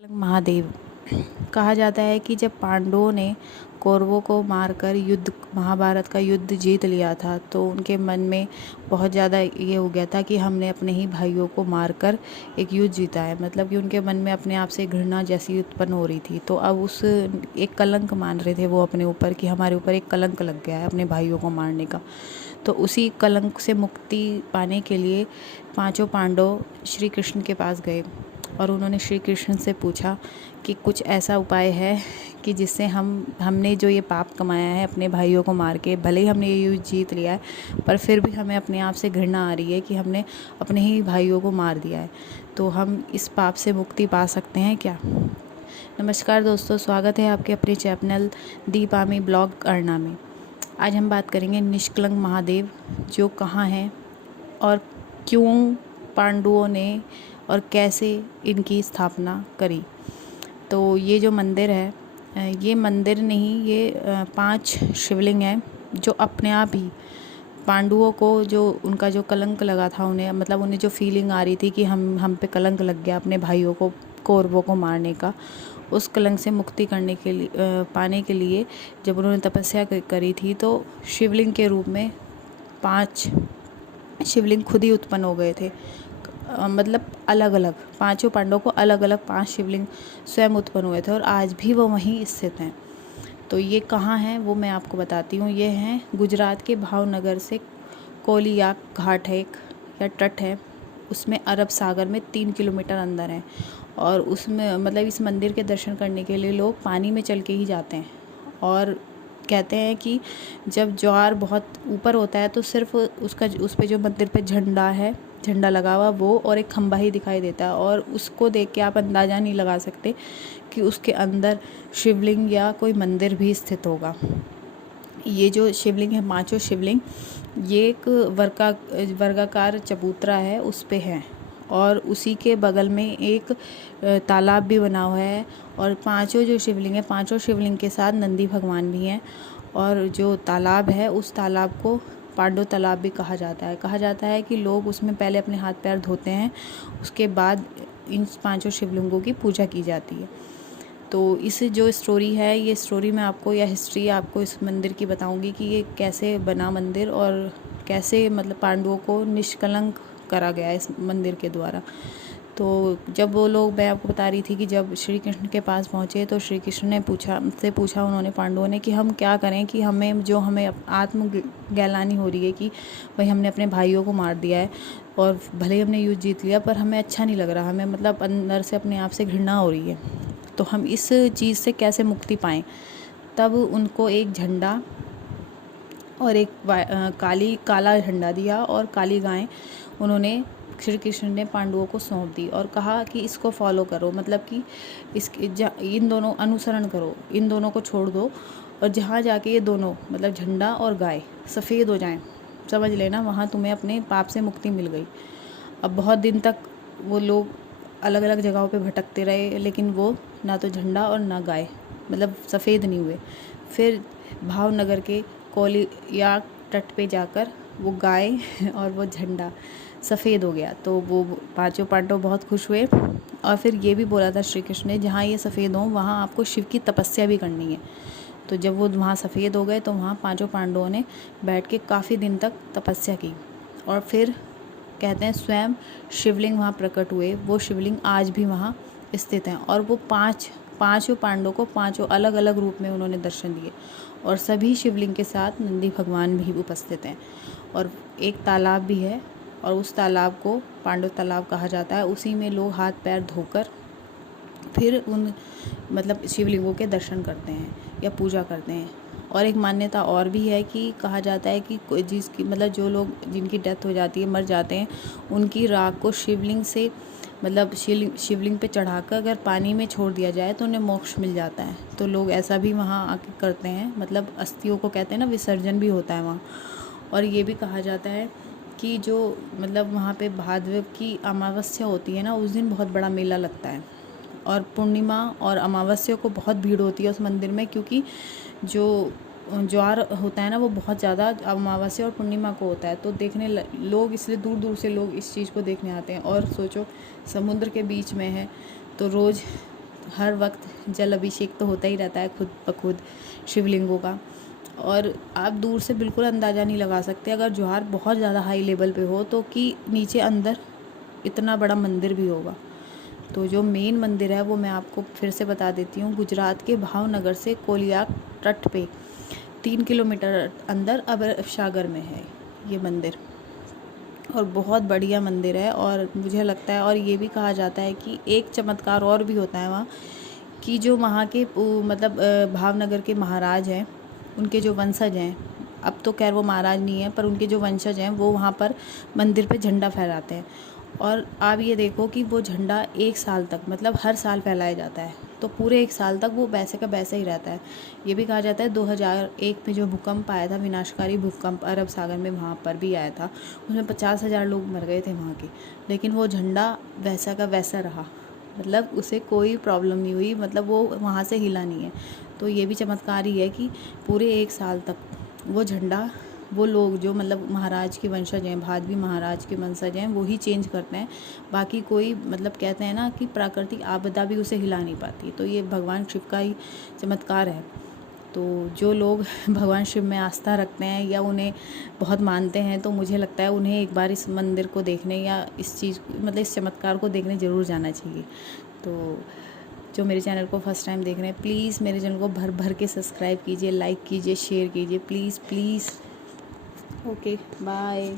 महादेव। कहा जाता है कि जब पांडवों ने कौरवों को मारकर महाभारत का युद्ध जीत लिया था तो उनके मन में बहुत ज़्यादा ये हो गया था कि हमने अपने ही भाइयों को मारकर एक युद्ध जीता है। मतलब कि उनके मन में अपने आप से घृणा जैसी उत्पन्न हो रही थी। तो अब उस एक कलंक मान रहे थे वो अपने ऊपर कि हमारे ऊपर एक कलंक लग गया है अपने भाइयों को मारने का। तो उसी कलंक से मुक्ति पाने के लिए पांचों पांडव श्री कृष्ण के पास गए और उन्होंने श्री कृष्ण से पूछा कि कुछ ऐसा उपाय है कि जिससे हमने जो ये पाप कमाया है अपने भाइयों को मार के, भले ही हमने ये युद्ध जीत लिया है पर फिर भी हमें अपने आप से घृणा आ रही है कि हमने अपने ही भाइयों को मार दिया है, तो हम इस पाप से मुक्ति पा सकते हैं क्या। नमस्कार दोस्तों, स्वागत है आपके अपने चैनल दीपामी ब्लॉग अरना में। आज हम बात करेंगे निष्कलंक महादेव जो कहाँ हैं और क्यों पांडवों ने और कैसे इनकी स्थापना करी। तो ये जो मंदिर है, ये मंदिर नहीं, ये 5 शिवलिंग हैं जो अपने आप ही पांडवों को जो उनका जो कलंक लगा था उन्हें, मतलब उन्हें जो फीलिंग आ रही थी कि हम पे कलंक लग गया अपने भाइयों को कौरवों को मारने का, उस कलंक से मुक्ति करने के लिए पाने के लिए जब उन्होंने तपस्या करी थी तो शिवलिंग के रूप में 5 शिवलिंग खुद ही उत्पन्न हो गए थे। मतलब अलग अलग पांचों पांडवों को अलग अलग 5 शिवलिंग स्वयं उत्पन्न हुए थे और आज भी वो वहीं स्थित हैं। तो ये कहाँ हैं वो मैं आपको बताती हूँ। ये हैं गुजरात के भावनगर से कोलियाक घाट है एक या तट है, उसमें अरब सागर में 3 किलोमीटर अंदर है। और उसमें मतलब इस मंदिर के दर्शन करने के लिए लोग पानी में चल के ही जाते हैं। और कहते हैं कि जब ज्वार बहुत ऊपर होता है तो सिर्फ उस पे जो मंदिर पे झंडा लगा हुआ वो और एक खंभा ही दिखाई देता है, और उसको देख के आप अंदाज़ा नहीं लगा सकते कि उसके अंदर शिवलिंग या कोई मंदिर भी स्थित होगा। ये जो शिवलिंग है, 5 शिवलिंग, ये एक वर्गाकार चबूतरा है उस पे है, और उसी के बगल में एक तालाब भी बना हुआ है। और 5 जो शिवलिंग है, 5 शिवलिंग के साथ नंदी भगवान भी हैं। और जो तालाब है उस तालाब को पांडव तालाब भी कहा जाता है कि लोग उसमें पहले अपने हाथ पैर धोते हैं, उसके बाद इन 5 शिवलिंगों की पूजा की जाती है। तो इस जो स्टोरी है, ये स्टोरी मैं आपको या हिस्ट्री आपको इस मंदिर की बताऊंगी कि ये कैसे बना मंदिर और कैसे मतलब पांडवों को निष्कलंक करा गया इस मंदिर के द्वारा। तो जब वो लोग, मैं आपको बता रही थी कि जब श्री कृष्ण के पास पहुँचे तो श्री कृष्ण ने पूछा उन्होंने पांडवों ने कि हम क्या करें कि हमें आत्मग्लानि हो रही है कि भाई हमने अपने भाइयों को मार दिया है और भले ही हमने युद्ध जीत लिया पर हमें अच्छा नहीं लग रहा, हमें मतलब अंदर से अपने आप से घृणा हो रही है, तो हम इस चीज़ से कैसे मुक्ति पाएँ। तब उनको एक झंडा और एक काला झंडा दिया और काली गाय उन्होंने श्री कृष्ण ने पांडवों को सौंप दी और कहा कि इसको फॉलो करो, मतलब कि इन दोनों अनुसरण करो, इन दोनों को छोड़ दो और जहाँ जाके ये दोनों मतलब झंडा और गाय सफ़ेद हो जाएं, समझ लेना वहाँ तुम्हें अपने पाप से मुक्ति मिल गई। अब बहुत दिन तक वो लोग अलग अलग जगहों पे भटकते रहे, लेकिन वो ना तो झंडा और ना गाय मतलब सफ़ेद नहीं हुए। फिर भावनगर के कोलिया तट पे जाकर वो गाय और वो झंडा सफ़ेद हो गया, तो वो 5 पांडव बहुत खुश हुए। और फिर ये भी बोला था श्री कृष्ण ने जहाँ ये सफ़ेद हों वहाँ आपको शिव की तपस्या भी करनी है। तो जब वो वहाँ सफ़ेद हो गए तो वहाँ 5 पांडवों ने बैठ के काफ़ी दिन तक तपस्या की और फिर कहते हैं स्वयं शिवलिंग वहाँ प्रकट हुए। वो शिवलिंग आज भी वहाँ स्थित हैं और वो पाँचों पांडवों को 5 अलग अलग रूप में उन्होंने दर्शन दिए और सभी शिवलिंग के साथ नंदी भगवान भी उपस्थित हैं। और एक तालाब भी है और उस तालाब को पांडव तालाब कहा जाता है। उसी में लोग हाथ पैर धोकर फिर उन मतलब शिवलिंगों के दर्शन करते हैं या पूजा करते हैं। और एक मान्यता और भी है कि कहा जाता है कि कोई जिसकी मतलब जो लोग जिनकी डेथ हो जाती है, मर जाते हैं, उनकी राख को शिवलिंग से मतलब शिवलिंग पे चढ़ाकर अगर पानी में छोड़ दिया जाए तो उन्हें मोक्ष मिल जाता है। तो लोग ऐसा भी वहाँ आके करते हैं, मतलब अस्थियों को कहते हैं ना, विसर्जन भी होता है वहाँ। और ये भी कहा जाता है कि जो मतलब वहाँ पे भाद्र की अमावस्या होती है ना, उस दिन बहुत बड़ा मेला लगता है और पूर्णिमा और अमावस्या को बहुत भीड़ होती है उस मंदिर में, क्योंकि जो ज्वार होता है ना वो बहुत ज़्यादा अमावस्या और पूर्णिमा को होता है। तो देखने लोग इसलिए दूर दूर से लोग इस चीज़ को देखने आते हैं। और सोचो समुद्र के बीच में है तो रोज़ हर वक्त जल अभिषेक तो होता ही रहता है खुद ब खुद शिवलिंगों का। और आप दूर से बिल्कुल अंदाज़ा नहीं लगा सकते अगर ज्वार बहुत ज़्यादा हाई लेवल पे हो तो कि नीचे अंदर इतना बड़ा मंदिर भी होगा। तो जो मेन मंदिर है वो मैं आपको फिर से बता देती हूँ। गुजरात के भावनगर से कोलियाक तट पे 3 किलोमीटर अंदर अरब सागर में है ये मंदिर, और बहुत बढ़िया मंदिर है। और मुझे लगता है, और ये भी कहा जाता है कि एक चमत्कार और भी होता है वहाँ, कि जो वहाँ के मतलब भावनगर के महाराज हैं, उनके जो वंशज हैं, अब तो खैर वो महाराज नहीं है, पर उनके जो वंशज हैं वो वहाँ पर मंदिर पे झंडा फहराते हैं। और आप ये देखो कि वो झंडा 1 साल तक, मतलब हर साल फहराया जाता है, तो पूरे 1 साल तक वो वैसे का वैसे ही रहता है। ये भी कहा जाता है 2001 में जो भूकंप आया था, विनाशकारी भूकंप अरब सागर में, वहाँ पर भी आया था, उसमें 50,000 लोग मर गए थे वहाँ के, लेकिन वो झंडा वैसा का वैसा रहा, मतलब उसे कोई प्रॉब्लम नहीं हुई, मतलब वो वहाँ से हिला नहीं है। तो ये भी चमत्कार ही है कि पूरे 1 साल तक वो झंडा, वो लोग जो मतलब महाराज के वंशज हैं, भादवी महाराज के वंशज हैं, वो ही चेंज करते हैं। बाकी कोई, मतलब कहते हैं ना कि प्राकृतिक आपदा भी उसे हिला नहीं पाती। तो ये भगवान शिव का ही चमत्कार है। तो जो लोग भगवान शिव में आस्था रखते हैं या उन्हें बहुत मानते हैं, तो मुझे लगता है उन्हें एक बार इस मंदिर को देखने या इस चीज़, मतलब इस चमत्कार को देखने ज़रूर जाना चाहिए। तो जो मेरे चैनल को फर्स्ट टाइम देख रहे हैं, प्लीज़ मेरे चैनल को भर भर के सब्सक्राइब कीजिए, लाइक कीजिए, शेयर कीजिए, प्लीज़ प्लीज़। Okay, bye.